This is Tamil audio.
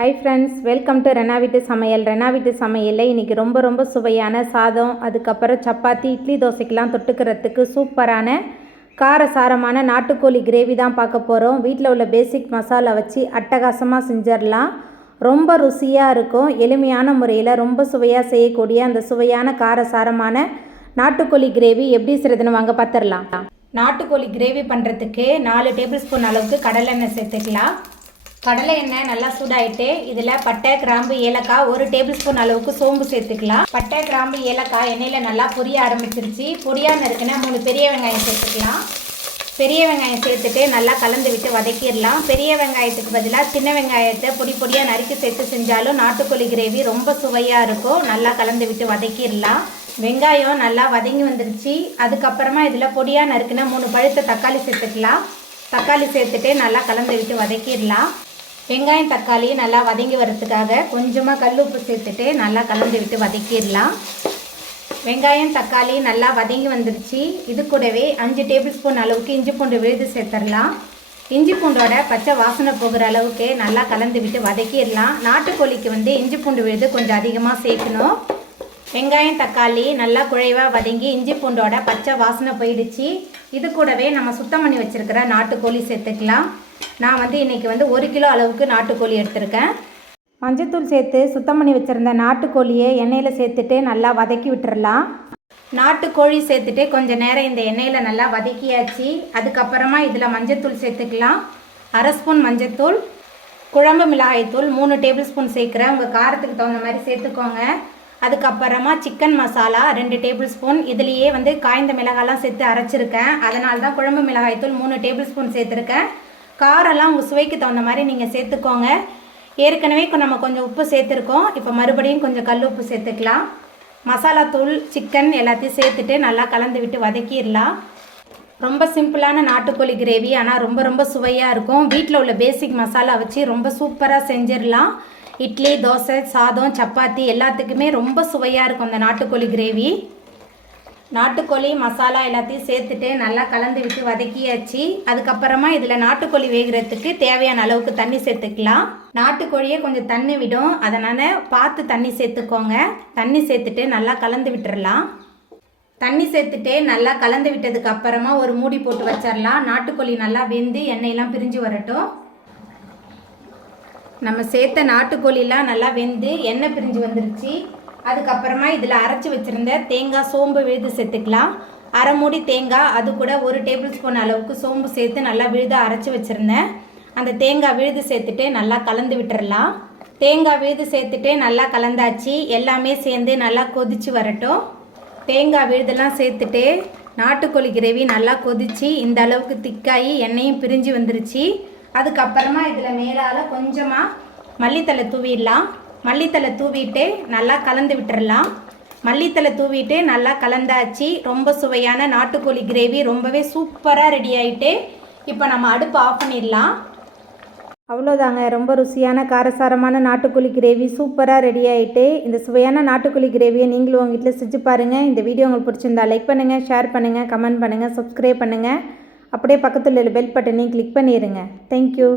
Hi friends, welcome to Rena வீட்டு சமையல். ரெனா வீட்டு சமையலில் இன்றைக்கி ரொம்ப சுவையான சாதம், அதுக்கப்புறம் சப்பாத்தி, இட்லி தோசைக்கெலாம் தொட்டுக்கிறதுக்கு சூப்பரான காரசாரமான நாட்டுக்கோழி கிரேவி தான் பார்க்க போகிறோம். வீட்டில் உள்ள பேசிக் மசாலா வச்சு அட்டகாசமாக செஞ்சிடலாம். ரொம்ப ருசியாக இருக்கும். எளிமையான முறையில் ரொம்ப சுவையாக செய்யக்கூடிய அந்த சுவையான காரசாரமான நாட்டுக்கோழி கிரேவி எப்படி செய்கிறதுன்னு வாங்க பார்த்துடலாம். நாட்டுக்கோழி கிரேவி பண்ணுறதுக்கு 4 டேபிள் ஸ்பூன் அளவுக்கு கடலெண்ணெய் சேர்த்துக்கலாம். கடலை எண்ணெய் நல்லா சூடாயிட்டு இதில் பட்டை, கிராம்பு, ஏலக்காய் 1 டேபிள் ஸ்பூன் அளவுக்கு சோம்பு சேர்த்துக்கலாம். பட்டை, கிராம்பு, ஏலக்காய் எண்ணெயில் நல்லா பொரிய ஆரம்பிச்சிருச்சு. பொரியாக இருக்குன்னா 3 பெரிய வெங்காயம் சேர்த்துக்கலாம். பெரிய வெங்காயம் சேர்த்துட்டு நல்லா கலந்து விட்டு வதக்கிடலாம். பெரிய வெங்காயத்துக்கு பதிலாக சின்ன வெங்காயத்தை பொடியாக நறுக்கி சேர்த்து செஞ்சாலும் நாட்டுக்கோழி கிரேவி ரொம்ப சுவையாக இருக்கும். நல்லா கலந்து விட்டு வதக்கிடலாம். வெங்காயம் நல்லா வதங்கி வந்துருச்சு. அதுக்கப்புறமா இதில் பொடியாக நறுக்குன்னா 3 பழுத்த தக்காளி சேர்த்துக்கலாம். தக்காளி சேர்த்துட்டு நல்லா கலந்து விட்டு வதக்கிடலாம். வெங்காயம் தக்காளி நல்லா வதங்கி வரதுக்காக கொஞ்சமாக கல் உப்பு சேர்த்துட்டு நல்லா கலந்து விட்டு வதக்கிடலாம். வெங்காயம் தக்காளி நல்லா வதங்கி வந்துருச்சு. இது கூடவே 5 டேபிள் ஸ்பூன் அளவுக்கு இஞ்சி பூண்டு விழுது சேர்த்துடலாம். இஞ்சி பூண்டோட பச்சை வாசனை போகிற அளவுக்கு நல்லா கலந்து விட்டு வதக்கிடலாம். நாட்டுக்கோழிக்கு இஞ்சி பூண்டு விழுது கொஞ்சம் அதிகமாக சேர்க்கணும். வெங்காயம் தக்காளி நல்லா குழைவாக வதங்கி இஞ்சி பூண்டோட பச்சை வாசனை போயிடுச்சு. இது கூடவே நம்ம சுத்தம் பண்ணி வச்சுருக்கிற நாட்டுக்கோழி சேர்த்துக்கலாம். நான் இன்றைக்கி 1 கிலோ அளவுக்கு நாட்டுக்கோழி எடுத்திருக்கேன். மஞ்சத்தூள் சேர்த்து சுத்தம் பண்ணி வச்சுருந்த நாட்டுக்கோழியை எண்ணெயில் சேர்த்துட்டு நல்லா வதக்கி விட்டுறலாம். நாட்டுக்கோழி சேர்த்துட்டு கொஞ்சம் நேரம் இந்த எண்ணெயில் நல்லா வதக்கியாச்சு. அதுக்கப்புறமா இதில் மஞ்சத்தூள் சேர்த்துக்கலாம். 1/2 ஸ்பூன் மஞ்சத்தூள், குழம்பு மிளகாய்த்தூள் 3 டேபிள் ஸ்பூன் சேர்க்குறேன். உங்கள் காரத்துக்கு தகுந்த மாதிரி சேர்த்துக்கோங்க. அதுக்கப்புறமா சிக்கன் மசாலா 2 டேபிள் ஸ்பூன். இதுலேயே காய்ந்த மிளகாலாம் சேர்த்து அரைச்சிருக்கேன். அதனால தான் குழம்பு மிளகாய்த்தூள் 3 டேபிள் ஸ்பூன் சேர்த்துருக்கேன். காரெல்லாம் உங்கள் சுவைக்கு தகுந்த மாதிரி நீங்கள் சேர்த்துக்கோங்க. ஏற்கனவே நம்ம கொஞ்சம் உப்பு சேர்த்துருக்கோம். இப்போ மறுபடியும் கொஞ்சம் கல் உப்பு சேர்த்துக்கலாம். மசாலா தூள், சிக்கன் எல்லாத்தையும் சேர்த்துட்டு நல்லா கலந்து விட்டு வதக்கிடலாம். ரொம்ப சிம்பிளான நாட்டுக்கோழி கிரேவி, ஆனால் ரொம்ப சுவையாக இருக்கும். வீட்டில் உள்ள பேசிக் மசாலா வச்சு ரொம்ப சூப்பராக செஞ்சிடலாம். இட்லி, தோசை, சாதம், சப்பாத்தி எல்லாத்துக்குமே ரொம்ப சுவையாக இருக்கும் இந்த நாட்டுக்கோழி கிரேவி. நாட்டுக்கோழி மசாலா எல்லாத்தையும் சேர்த்துட்டு நல்லா கலந்து விட்டு வதக்கியாச்சு. அதுக்கப்புறமா இதில் நாட்டுக்கோழி வேகிறதுக்கு தேவையான அளவுக்கு தண்ணி சேர்த்துக்கலாம். நாட்டுக்கோழியே கொஞ்சம் தண்ணி விடும், அதனால் பார்த்து தண்ணி சேர்த்துக்கோங்க. தண்ணி சேர்த்துட்டு நல்லா கலந்து விட்டுறலாம். தண்ணி சேர்த்துட்டு நல்லா கலந்து விட்டதுக்கு அப்புறமா ஒரு மூடி போட்டு வச்சிடலாம். நாட்டுக்கோழி நல்லா வெந்து எண்ணெயெல்லாம் பிரிஞ்சு வரட்டும். நம்ம சேர்த்த நாட்டுக்கோழிலாம் நல்லா வெந்து எண்ணெய் பிரிஞ்சு வந்துருச்சு. அதுக்கப்புறமா இதில் அரைச்சி வச்சுருந்த தேங்காய், சோம்பு விழுது சேர்த்துக்கலாம். 1/2 மூடி தேங்காய், அது கூட 1 டேபிள் ஸ்பூன் அளவுக்கு சோம்பு சேர்த்து நல்லா விழுது அரைச்சி வச்சுருந்தேன். அந்த தேங்காய் விழுது சேர்த்துட்டு நல்லா கலந்து விட்டுறலாம். தேங்காய் விழுது சேர்த்துட்டு நல்லா கலந்தாச்சு. எல்லாமே சேர்ந்து நல்லா கொதித்து வரட்டும். தேங்காய் விழுதெல்லாம் சேர்த்துட்டு நாட்டுக்கோழி கிரேவி நல்லா கொதித்து இந்த அளவுக்கு திக்காகி எண்ணெயும் பிரிஞ்சு வந்துருச்சு. அதுக்கப்புறமா இதில் மேலால் கொஞ்சமாக மல்லித்தலை தூவிடலாம். மல்லித்தலை தூவிட்டு நல்லா கலந்து விட்டுறலாம். மல்லித்தலை தூவிட்டு நல்லா கலந்தாச்சு. ரொம்ப சுவையான நாட்டுக்கோழி கிரேவி ரொம்பவே சூப்பராக ரெடி ஆகிட்டு இப்போ நம்ம அடுப்பு ஆஃப் பண்ணிடலாம். அவ்வளோதாங்க, ரொம்ப ருசியான காரசாரமான நாட்டுக்கோழி கிரேவி சூப்பராக ரெடி ஆகிட்டு. இந்த சுவையான நாட்டுக்கோழி கிரேவியை நீங்களும் உங்கள் வீட்டில் செஞ்சு பாருங்கள். இந்த வீடியோ உங்களுக்கு பிடிச்சிருந்தா லைக் பண்ணுங்கள், ஷேர் பண்ணுங்கள், கமெண்ட் பண்ணுங்கள், சப்ஸ்கிரைப் பண்ணுங்கள். அப்படியே பக்கத்தில் உள்ள பெல் பட்டனையும் கிளிக் பண்ணிடுங்க. தேங்க்யூ.